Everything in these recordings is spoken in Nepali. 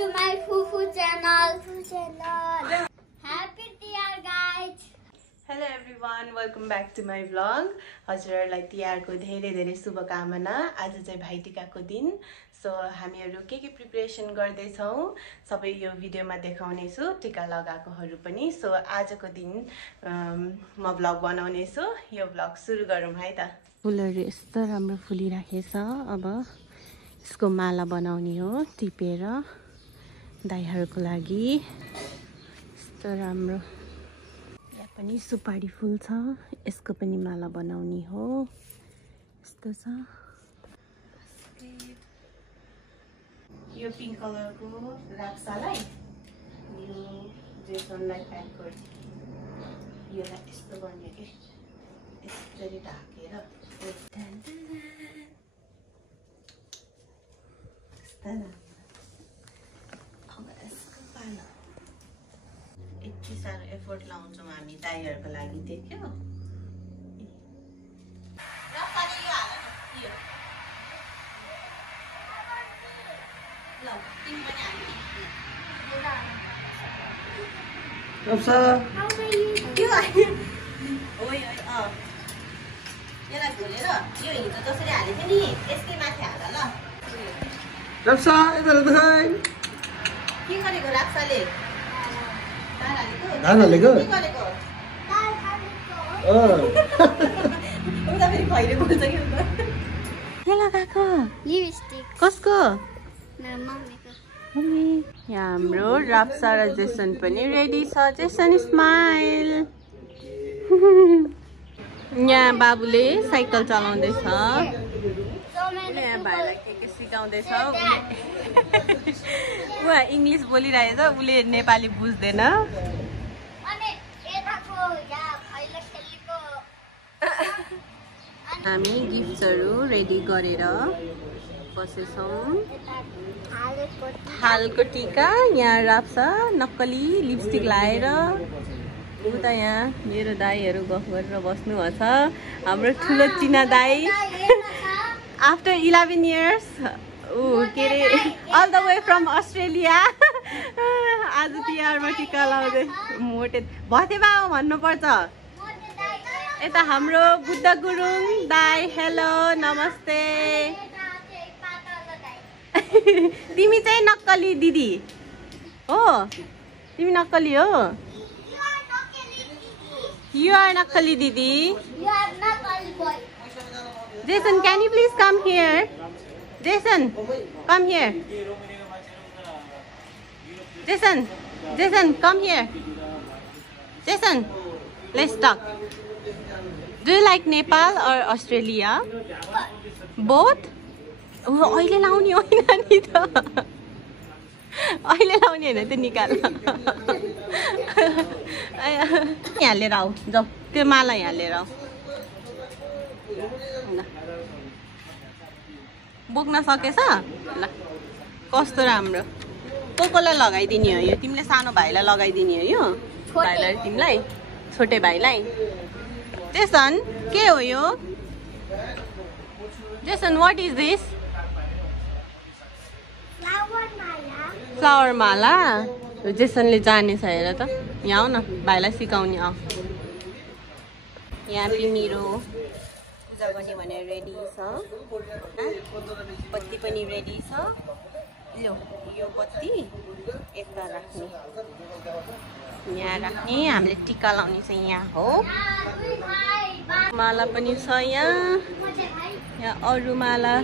to my Fufu channel. Happy Tiar guys. Hello everyone, welcome back to my vlog. हजुरहरुलाई तिहारको धेरै धेरै शुभकामना। आज चाहिँ भाइटिकाको दिन। सो हामीहरु के प्रिपरेसन गर्दै छौं सबै यो भिडियोमा देखाउने छु, टिका लगाएकोहरु पनि। सो आजको दिन म भ्लग बनाउने छु। यो भ्लग सुरु गरौँ है त। फुलहरु यस्तो राम्रो फुलिराखेछ। अब यसको माला बनाउने हो, टिपेर दाइहरुको लागि। यस्तो राम्रो पनि सुपारी फुल छ, यसको पनि माला बनाउने हो। यस्तो छ। यो पिंक कलरको राप्सालाई यो जेसनलाई प्याक गर्छु। योलाई यस्तो गर्ने के यसरी ढाकेर यति साह्रो एफोर्ट लाउँछौँ हामी दाइहरुको लागि देख्यो। यसलाई घोलेर यो हिजो जसरी हालेको नि यसकै माथि हाल ल। रप्सा यता देखाइ। के गरेको रप्साले? दाल हालेको? के गरेको? दाल हालेको। उता फेरि खैरे बोल्छ के उता? के लगाएको? लिपस्टिक। कसको? मम्मीको। मम्मी। यहाँ हाम्रो रप्सा र जेसन पनि रेडी छ। Jason smile. यहाँ बाबुले साइकल चलाउँदैछ। यहाँ भाइलाई के सिकाउँदैछ। उ इंग्लिश बोलिरहेछ, उले नेपाली बुझ्दैन। हामी गिफ्ट्सहरु रेडी गरेर बसेछौं। हालको टीका, यहाँ राप्सा नक्कली लिपस्टिक लाएर। उता यहाँ मेरो दाइहरु गफ गरेर बस्नु भएको छ। हाम्रो ठुलो चिना दाइ आफ्टर 11 years के Ray all the way from Australia आज तिहारमा टीका लाउँदै मोटे भतेबा भन्नु पर्छ। यता हाम्रो बुद्ध गुरुङ दाइ, हेलो नमस्ते। तिमी चाहिँ नक्कली दिदी हो? तिमी नक्कली हो? You are नक्कली दिदी। Jason, can you please come here? Jason, come here. Jason, come here. Jason, let's talk. Do you like Nepal or Australia? Both? अहिले लाउने होइन नि त। अहिले लाउने होइन त निकाल। यहाँ लिएर आऊ, जाऊ त्यो माला यहाँ लिएर आऊ। बोक्न सकेछ? ल कस्तो राम्रो। कोलाई लगाइदिने हो यो? तिमीले सानो भाइलाई लगाइदिने हो यो? भाइलाई, तिमीलाई, छोटे भाइलाई। जेसन के हो यो? Jason what is this? Flower माला। जेसनले जानेछ हेर त। यहाँ आऊ न, भाइलाई सिकाउने आऊ। यहाँ मेरो पूजा गर्ने भनेर रेडी छ। बत्ती पनि रेडी छ। यो बत्ती यता राख्ने, यहाँ राख्ने। हामीले टीका लाउने चाहिँ यहाँ हो। माला पनि छ यहाँ। यहाँ अरू माला,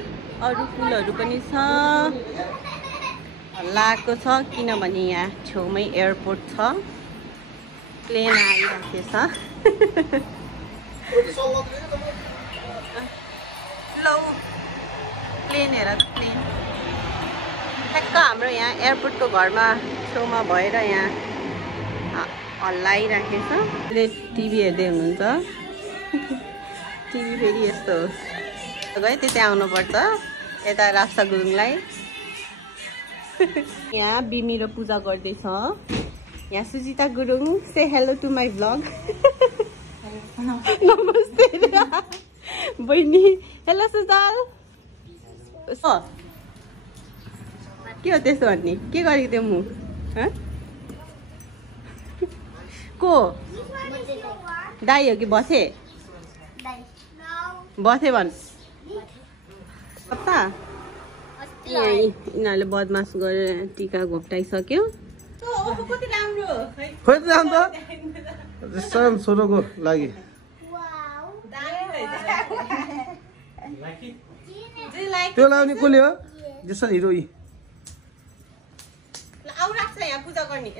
अरू फुलहरू पनि छ। लाएको छ किनभने यहाँ छेउमै एयरपोर्ट छ। प्लेन आइराखेछ। लौ प्लेन हेर त, प्लेन ठ्याक्क हाम्रो यहाँ एयरपोर्टको घरमा छेउमा भएर यहाँ हल्लाइराखेछ। टिभी हेर्दै हुनुहुन्छ। टिभी फेरि यस्तो हो गयो, त्यतै आउनुपर्छ। यता राप्सा गुरुङलाई यहाँ बिमिरो पूजा गर्दैछ। यहाँ सुजिता गुरुङ, से हेलो टु माई भ्लग। नमस्ते बहिनी। हेलो सुजल। के हो त्यसो भन्ने के गरेको त्यो मुख को दाई हो कि बसे बसे भन् यिनीहरूले बदमास गरेर टिका घोप्टाइसक्यो छोरोको लागि त्यो लाउने कसले हो जसरी हिरो पूजा गर्ने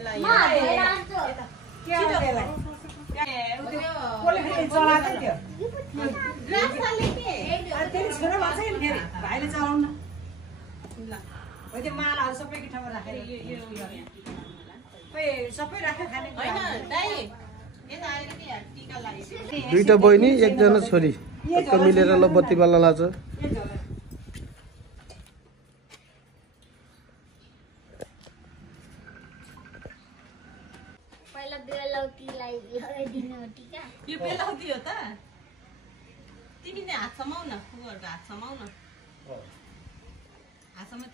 मालाहरू सबै ठाउँमा राखेर सबै राखेर खाने दुईटा बहिनी एकजना छोरी मिलेर ल बत्ती बाल्न लाग्छ यो बेलाउती हो त तिमी नै हात समाउ न हात समाउ न हात समाउ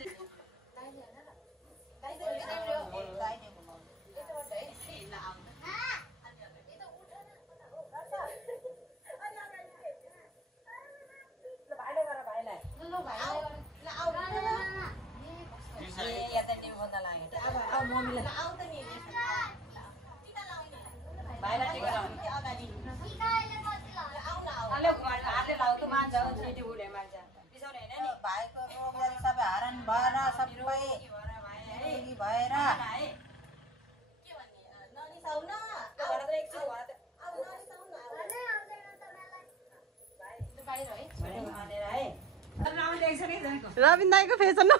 रविन दाईको फेसन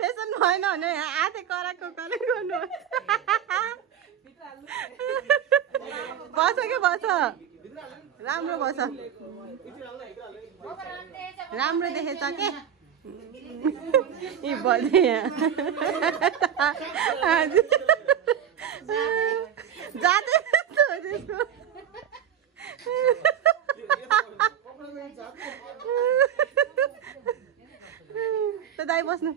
फेसन भएन भने आधे कराको गर्नु बस के बस राम्रो बस राम्रो देखेछ के बढे जाँदै दाइ बस्नु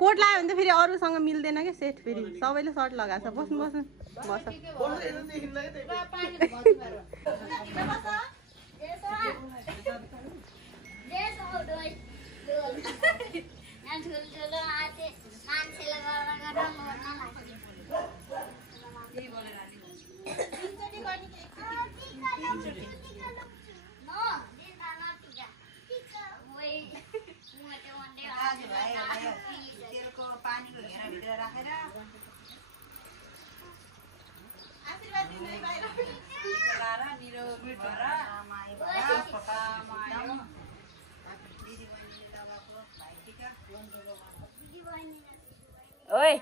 कोट लगायो भने त फेरि अरूसँग मिल्दैन क्या सेट फेरि सबैले सर्ट लगाएको छ बस्नु बस्नु बस ओए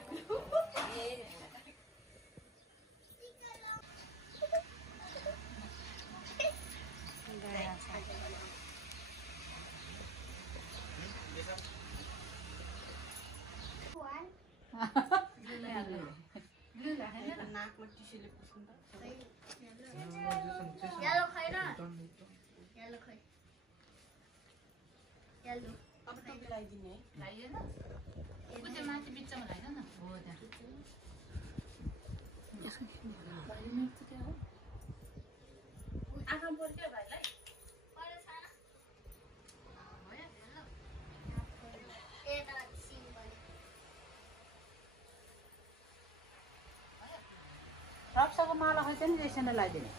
रक्साको माला खै चाहिँ जेसन लगाइदिने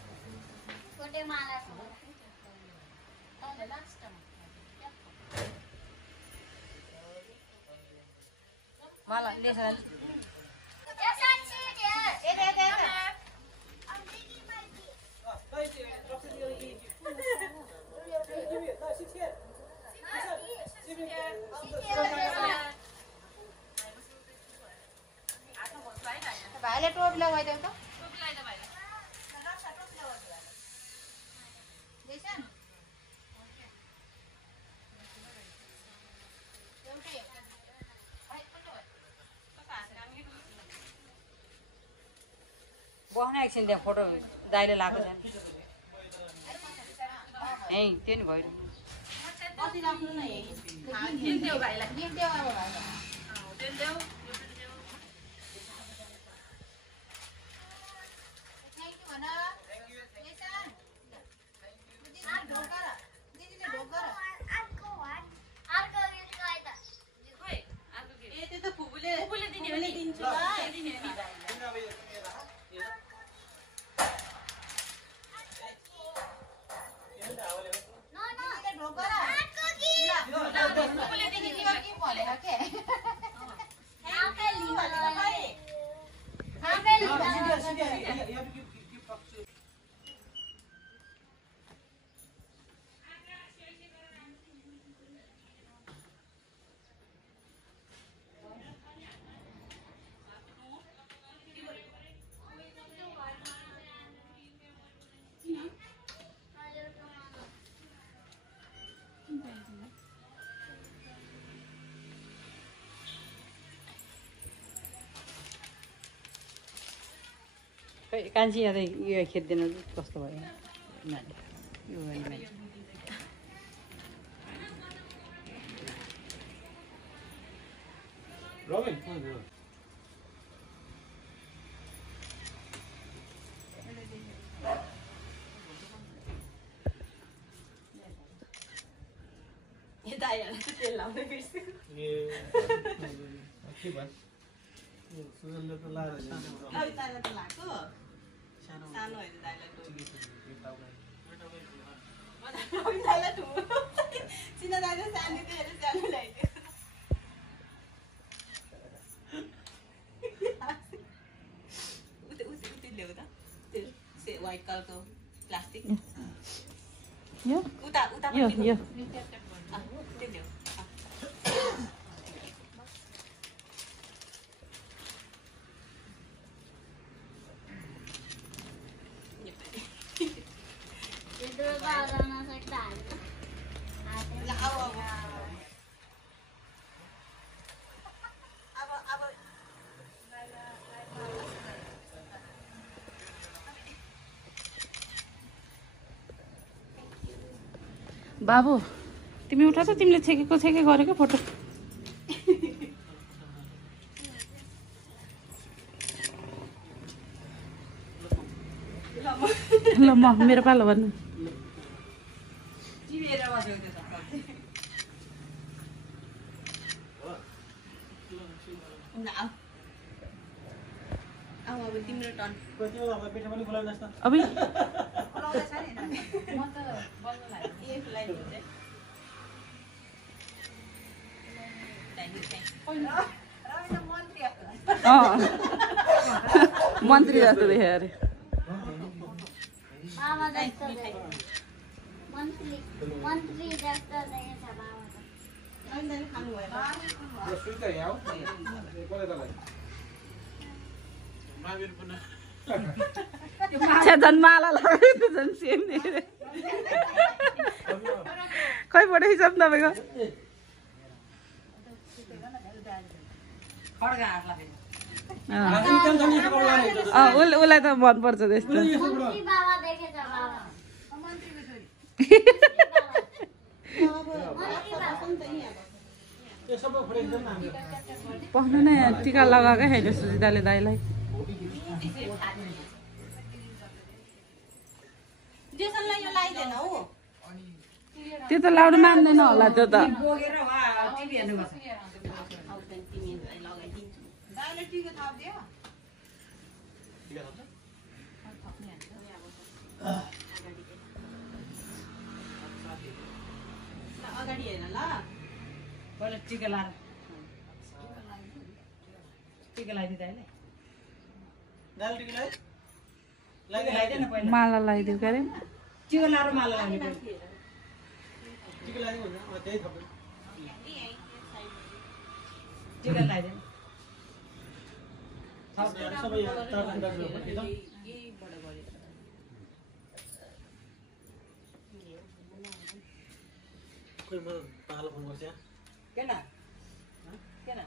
छोटे माला माला लेसन भाइले टोपी लगाइदेऊ त बस्ने एकछिन त्यहाँ फोटो दाइले लगाएको छ ए त्यो नि भइरहेको बसिराख्नु न यही दिन्देऊ भाइलाई दिन्देऊ अब भाइलाई दिन्देऊ थ्याङ्क यू भन लेसन दिदीले ढोक गर दिदीले ढोक गर अर्को गीत गाए त खोइ अर्को के ए त्यो त फुपूले दिने हो नि दिन्छु ल दिने हो नि कान्छी यहाँ यो खेद्दैन कस्तो भयो यो यो दाइहरुले चाहिँ तेल लाउनै बिर्स्यो के भयो सुजनले त लाएर दाइ दाइलाई त लाग्यो सानो होइन दाइलाई दाइलाई ठुलो चिना दाइ चाहिँ सानो थियो अरे सानो ल्याइदियो उति ल्याउ त त्यो व्हाइट कलरको प्लास्टिक यो उता उता यो यो त्यो ल्याउ बाबु तिमी उठा त तिमीले छेकेको गरेको फोटो ल म मेरो पालो भन्नु अब तिम्रो टर्न अबि मन्त्री जस्तो देखे अरे बाबा जस्तो मन्त्री जस्तो देखेछ बाबा झन् माला लगाएको झन् सेम खै फोटो खिचाउ तपाईँको उसलाई त मनपर्छ त्यस्तो मन्त्री बाबा देखेछ बाबा पढ्नु नै टिका लगाएकै होइन सुजिताले दाइलाई जेसनलाई यो लाइदैन हौ त्यो त लाउनु मान्दैन होला त्यो त अगाडि हेर ल पहिला टिका लाएर टिका लगाइदिँदा माला लगाइदियो के अरे टिका लाएर माला लगाउने टिका लगाइदिनु कोही म पालो फोन गर्छ किन किन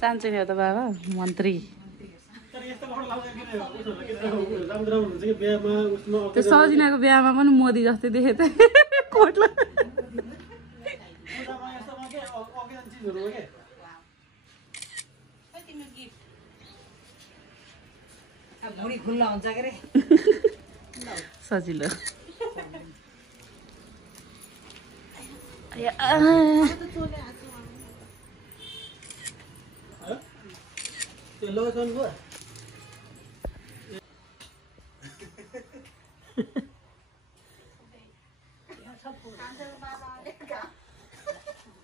चाहन्छ नि त बाबा मन्त्री त्यो सजिनाको बिहामा पनि मोदी जस्तै देखे त कोटला भुँडी खुल्ला हुन्छ के रे सजिलो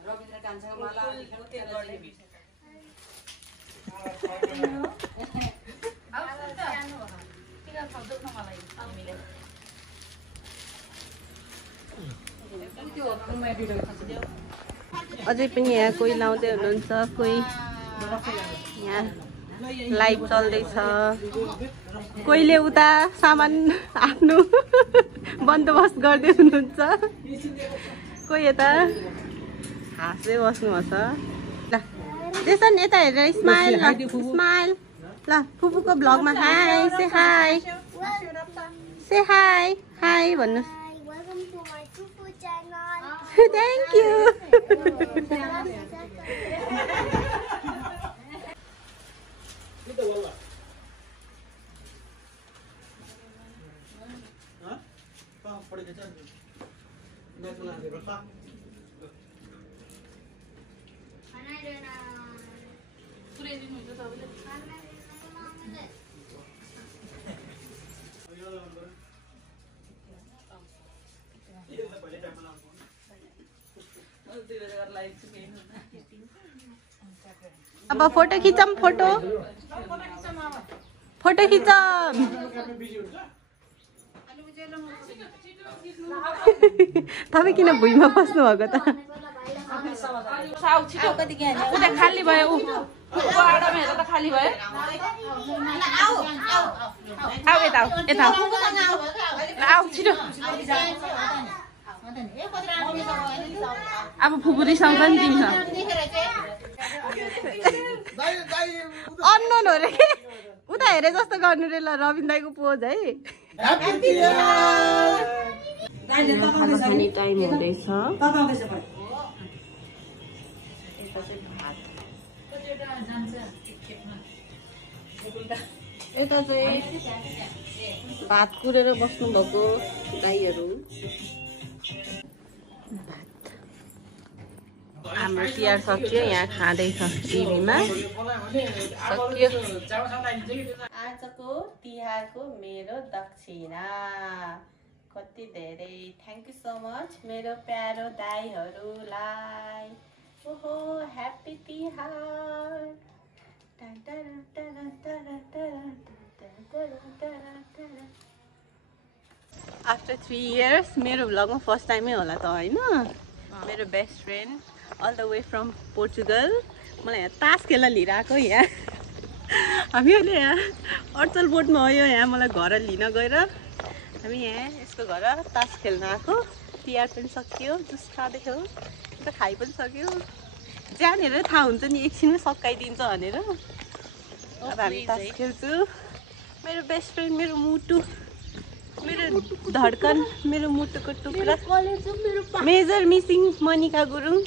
रविन्द्र कान्छाको माला अझै पनि यहाँ कोही लाउँदै हुनुहुन्छ कोही यहाँ लाइट चल्दैछ कोहीले उता सामान आफ्नो बन्दोबस्त गर्दै हुनुहुन्छ कोही यता हाँस्दै बस्नुहुन्छ ल त्यसो नि यता हेरेर स्माइल स्माइल ल फुपूको भ्लगमा हाई से हाई हाई भन्नुहोस् Welcome to my Fufu channel. Thank you अब फोटो खिचौँ फोटो खिचौँ तपाईँ किन भुइँमा बस्नु भएको त खाली भयो आडामा हेर त खाली भयो आऊ यता यता आऊ छिटो अब फुपू रिसाउँछ नि तिमीसँग अननोन हो रे के उता हेरे जस्तो गर्नु रे ल रविन्द्र दाईको पोज है खाना खाने टाइम हुँदैछ यता चाहिँ भात कुरेर बस्नु भएको गाईहरू हाम्रो तिहार सकियो यहाँ खाँदैछ टिभीमा सकियो आजको तिहारको मेरो दक्षिणा कति धेरै थ्याङ्क यू सो मच मेरो प्यारो दाईहरूलाई ओहो ह्याप्पी तिहार आफ्टर 3 years मेरो भ्लगमा फर्स्ट टाइमै होला त होइन मेरो best friend all the way from Portugal मलाई यहाँ तास खेल्न लिएर आएको यहाँ हामी अहिले यहाँ अडचल बोटमा हो यहाँ मलाई घर लिन गएर हामी यहाँ यसको घर तास खेल्न आएको तिहार पनि सकियो जुस खाँदैथ्यो त खाइ पनि सक्यो जहाँनिर थाहा हुन्छ नि एकछिनमै सकाइदिन्छ भनेर अब हामी तास खेल्छु मेरो बेस्ट फ्रेन्ड मेरो मुटु मेरो धड्कन मेरो मुटुको टुक्रा मेजर मिसिङ मनिका गुरुङ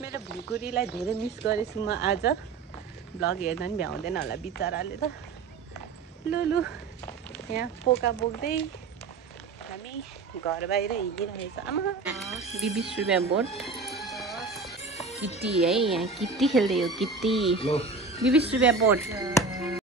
मेरो भुकुरीलाई धेरै मिस गरेछु म आज भ्लग हेर्दा पनि भ्याउँदैन होला बिचराले त लु यहाँ पोका बोक्दै हामी घर बाहिर हिँडिरहेछ आमा 20 रुपियाँ बोट किट्टी है यहाँ किट्टी खेल्दै हो किट्टी 20 रुपियाँ बोट